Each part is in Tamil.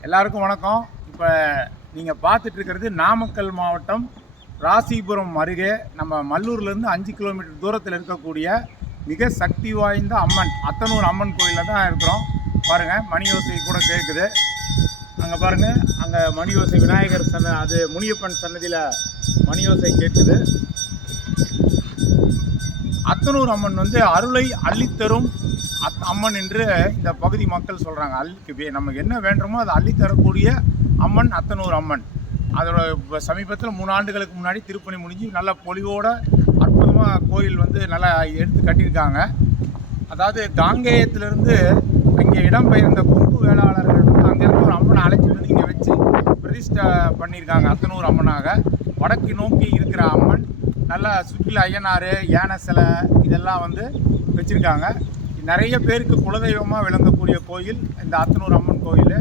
எல்லாருக்கும் வணக்கம். இப்போ நீங்கள் பார்த்துட்ருக்கிறது நாமக்கல் மாவட்டம் ராசிபுரம் அருகே நம்ம மல்லூர்லேருந்து அஞ்சு கிலோமீட்டர் தூரத்தில் இருக்கக்கூடிய மிக சக்தி வாய்ந்த அம்மன் அத்தனூர் அம்மன் கோயிலில் தான் இருக்கிறோம். பாருங்கள் மணி ஓசை கூட கேட்குது அங்கே பாருங்கள் அங்கே மணி ஓசை விநாயகர் சன்ன அது முனியப்பன் சன்னதியில் மணி ஓசை கேட்குது அத்தனூர் அம்மன் வந்து அருளை அள்ளித்தரும் அத் அம்மன் என்று இந்த பகுதி மக்கள் சொல்கிறாங்க அள்ளிக்கு நமக்கு என்ன வேண்டுமோ அதை அள்ளித்தரக்கூடிய அம்மன் அத்தனூர் அம்மன். அதோட இப்போ சமீபத்தில் மூணு ஆண்டுகளுக்கு முன்னாடி திருப்பணி முடிஞ்சு நல்ல பொலிவோட அற்புதமாக கோயில் வந்து நல்லா எடுத்து கட்டியிருக்காங்க. அதாவது காங்கேயத்திலிருந்து இங்கே இடம்பெயர்ந்த கொங்கு வேளாளர்கள் வந்து அங்கேருந்து ஒரு அம்மனை அழைச்சிட்டு வந்து இங்கே வச்சு பிரதிஷ்டை பண்ணியிருக்காங்க அத்தனூர் அம்மனாக. வடக்கு நோக்கி இருக்கிற அம்மன் நல்லா சுற்றில ஐயனார் யானை சிலை இதெல்லாம் வந்து வச்சுருக்காங்க. நிறைய பேருக்கு குலதெய்வமாக விளங்கக்கூடிய கோயில் இந்த அத்தனூர் அம்மன் கோயில்.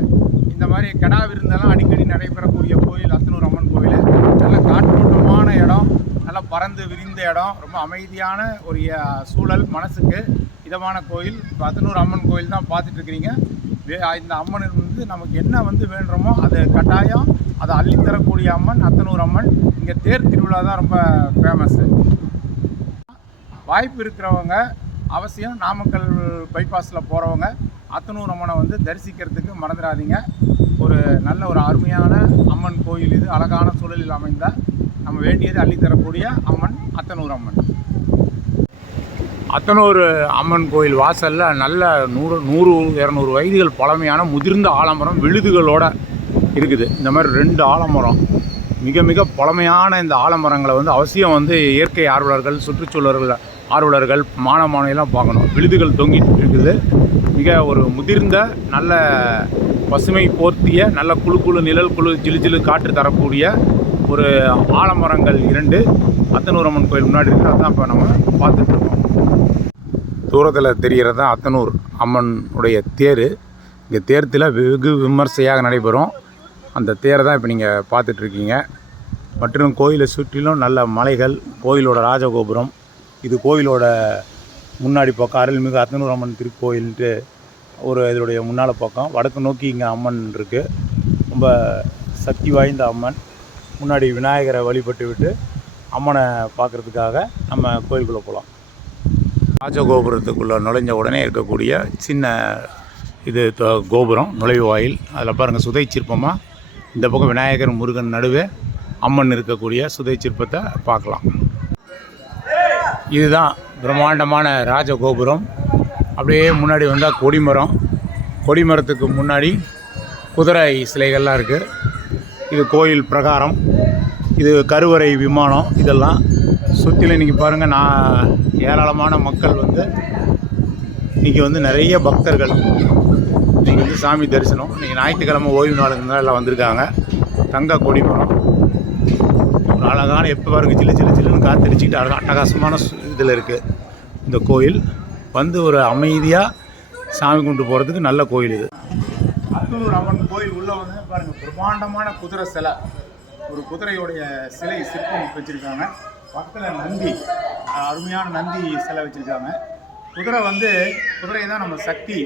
இந்த மாதிரி கெடா விருந்தெல்லாம் அடிக்கடி நடைபெறக்கூடிய கோயில் அத்தனூர் அம்மன் கோயில். நல்ல காற்றோட்டமான இடம் நல்லா பறந்து விரிந்த இடம் ரொம்ப அமைதியான ஒரு சூழல் மனசுக்கு இதமான கோயில். இப்போ அத்தனூர் அம்மன் கோயில் தான் பார்த்துட்ருக்கிறீங்க. வே- இந்த அம்மன் வந்து நமக்கு என்ன வந்து வேண்டுமோ அது கட்டாயம் அதை அள்ளித்தரக்கூடிய அம்மன் அத்தனூர் அம்மன். இங்கே தேர் திருவிழா தான் ரொம்ப ஃபேமஸ்ஸு வாய்ப்பு இருக்கிறவங்க அவசியம். நாமக்கல் பைபாஸில் போகிறவங்க அத்தனூர் அம்மனை வந்து தரிசிக்கிறதுக்கு மறந்துடாதீங்க ஒரு நல்ல ஒரு அருமையான அம்மன் கோயில் இது. அழகான சூழலில் அமைந்த நம்ம வேண்டியது அள்ளித்தரக்கூடிய அம்மன் அத்தனூர் அம்மன். அத்தனூர் அம்மன் கோயில் வாசலில் நல்ல நூறு நூறு இரநூறு வயதுகள் பழமையான முதிர்ந்த ஆலமரம் விழுதுகளோட இருக்குது. இந்த மாதிரி ரெண்டு ஆலமரம். மிக மிக பழமையான இந்த ஆலமரங்களை வந்து அவசியம் வந்து இயற்கை ஆர்வலர்கள் சுற்றுச்சூழல்கள் ஆர்வலர்கள் மாணவ மாணவியெல்லாம் பார்க்கணும். விழுதுகள் தொங்கிட்டு இருக்குது. மிக ஒரு முதிர்ந்த நல்ல பசுமை போர்த்திய நல்ல குழு குழு நிழல் குழு ஜிலு ஜிலு காற்று தரக்கூடிய ஒரு ஆலமரங்கள் இரண்டு. அத்தனூரம்மன் கோயில் முன்னாடி இருக்குது. அதுதான் இப்போ நம்ம பார்த்துட்ருக்கோம் தூரத்தில் தெரிகிறது தான் அத்தனூர் அம்மனுடைய தேர். இங்கே தேர்த்தில் வெகு விமர்சையாக நடைபெறும். அந்த தேரை தான் இப்போ நீங்கள் பார்த்துட்ருக்கீங்க மற்றும் கோயிலை சுற்றிலும் நல்ல மலைகள் கோயிலோட ராஜகோபுரம் இது கோவிலோட முன்னாடி பக்கம் அருள்மிகு அத்தனூர் அம்மன் திருக்கோயில்ன்ட்டு ஒரு இதோடைய முன்னால் பக்கம் வடக்கு நோக்கி இங்கே அம்மன் இருக்குது ரொம்ப சக்தி வாய்ந்த அம்மன். முன்னாடி விநாயகரை வழிபட்டு விட்டு அம்மனை பார்க்குறதுக்காக நம்ம கோயிலுக்குள்ளே போகலாம் ராஜகோபுரத்துக்குள்ளே நுழைஞ்ச உடனே இருக்கக்கூடிய சின்ன இது கோபுரம் நுழைவு வாயில். அதில் பாருங்கள் சுதை சிற்பமாக இந்த பக்கம் விநாயகர் முருகன் நடுவே அம்மன் இருக்கக்கூடிய சுதை சிற்பத்தை பார்க்கலாம். இதுதான் பிரம்மாண்டமான ராஜகோபுரம். அப்படியே முன்னாடி வந்தால் கொடிமரம். கொடிமரத்துக்கு முன்னாடி குதிரை சிலைகள்லாம் இருக்குது இது கோயில் பிரகாரம். இது கருவறை விமானம் இதெல்லாம். சுற்றிலும் இன்றைக்கி பாருங்கள் நான் ஏராளமான மக்கள் வந்து இன்றைக்கி வந்து நிறைய பக்தர்கள் இன்றைக்கி வந்து சாமி தரிசனம். இன்றைக்கி ஞாயிற்றுக்கிழமை ஓய்வு நாளுங்கனால எல்லாம் வந்திருக்காங்க. தங்க கொடிமரம். ஒரு அழகான எப்போ பாருங்க சில்லு சில்லு சில்லுன்னு காத்தடிச்சுக்கிட்டு அழகாக அட்டகாசமான இதில் இருக்குது இந்த கோயில். வந்து ஒரு அமைதியாக சாமி கும்பிட்டு போகிறதுக்கு நல்ல கோயில் இது. அத்தூர் அம்மன் கோயில் உள்ளே வந்து பாருங்கள் பிரம்மாண்டமான குதிரை சிலை. ஒரு குதிரையுடைய சிலை சிற்பம் வச்சுருக்காங்க. பக்கத்தில் நந்தி அருமையான நந்தி சிலை வச்சுருக்காங்க. குதிரை வந்து குதிரை தான் நம்ம சக்தி.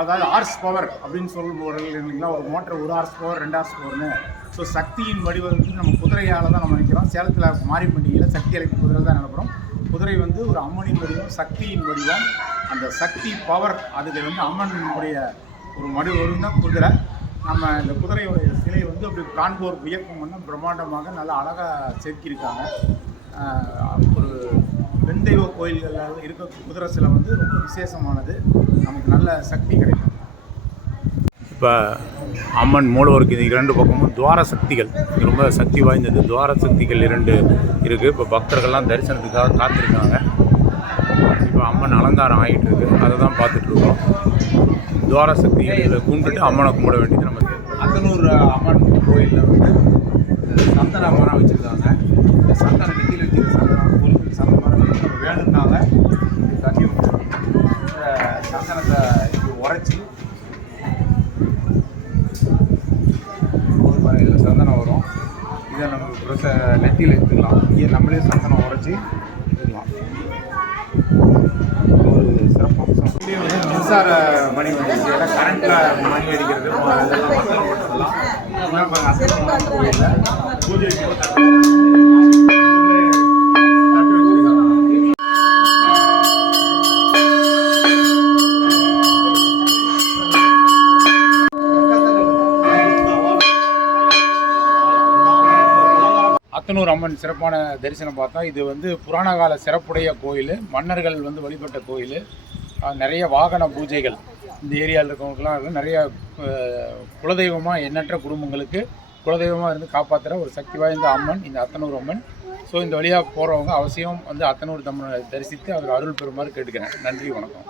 அதாவது ஹார்ஸ் பவர் அப்படின்னு சொல்லும் இல்லைங்களா ஒரு மோட்டர் ஒரு ஹார்ஸ் பவர் ரெண்டு ஹார்ஸ் பவர்னு ஸோ சக்தியின் வடிவம் நம்ம குதிரையால் தான் நம்ம நினைக்கிறோம். சேலத்தில் மாறி பண்டிகையில் சக்தி அழைப்பு குதிரை தான் நினைக்கிறோம் குதிரை வந்து ஒரு அம்மனின் வடிவம் சக்தியின் வடிவம். அந்த சக்தி பவர் அதுக்கு வந்து அம்மனுடைய ஒரு மடி தான் குதிரை. நம்ம இந்த குதிரையோடைய சிலை வந்து அப்படி காண்போர் வியக்கும் பண்ண பிரம்மாண்டமாக நல்லா அழகாக செதுக்கியிருக்காங்க. ஒரு வெண்தெய்வ கோயில்களில் இருக்க குதிரை சிலை வந்து ரொம்ப விசேஷமானது. நமக்கு நல்ல சக்தி கிடைக்கும். இப்போ அம்மன் மூலவருக்கு இது இரண்டு பக்கமும் துவார சக்திகள் இது ரொம்ப சக்தி வாய்ந்தது. துவார சக்திகள் இரண்டு இருக்குது இப்போ பக்தர்கள்லாம் தரிசனத்துக்காக காத்திருக்காங்க. இப்போ அம்மன் அலங்காரம் ஆகிட்டு இருக்கு அதை தான் பார்த்துட்ருக்கோம். துவார சக்திகள் இதில் கும்பிட்டு அம்மனை கும்பிட வேண்டியது நமக்கு அத்தனூர் அம்மன் கோயிலில் வந்து சந்தன மரம் வச்சுருக்காங்க. இந்த சந்தன நெத்தியில் வச்சுருக்க சந்தனம் கோயிலுக்கு சந்தன மரம் நம்ம வேணும்னால இப்படி தண்ணி ஊற்றணும் இந்த சந்தனத்தை இப்படி உரைச்சி ஒரு பாருங்க இதில் சந்தனம் வரும் இதை நம்ம ப்ரெஸ் நெத்தியில் எடுத்துக்கலாம். இங்கே நம்மளே சந்தனம் உரைச்சி எடுத்துக்கலாம். ஒரு சிறப்பம்சம் மின்சார மணி கரண்ட்டில் மணி அடிக்கிறது இதெல்லாம் மக்கள் பார்த்தீங்கன்னா பூஜைக்கு அத்தனூர் அம்மன் சிறப்பான தரிசனம் பார்த்தோம் இது வந்து புராண கால சிறப்புடைய கோயில். மன்னர்கள் வந்து வழிபட்ட கோயில். நிறைய வாகன பூஜைகள் இந்த ஏரியாவில் இருக்கவங்களுக்குலாம் இருக்கும் நிறைய குலதெய்வமாக எண்ணற்ற குடும்பங்களுக்கு குலதெய்வமாக இருந்து காப்பாற்றுற ஒரு சக்தி வாய்ந்த அம்மன் இந்த அத்தனூர் அம்மன். ஸோ இந்த வழியாக போகிறவங்க அவசியம் வந்து அத்தனூர் தம்மனை தரிசித்து அதில் அருள் பெறுமாறு கேட்டுக்கிறேன். நன்றி வணக்கம்.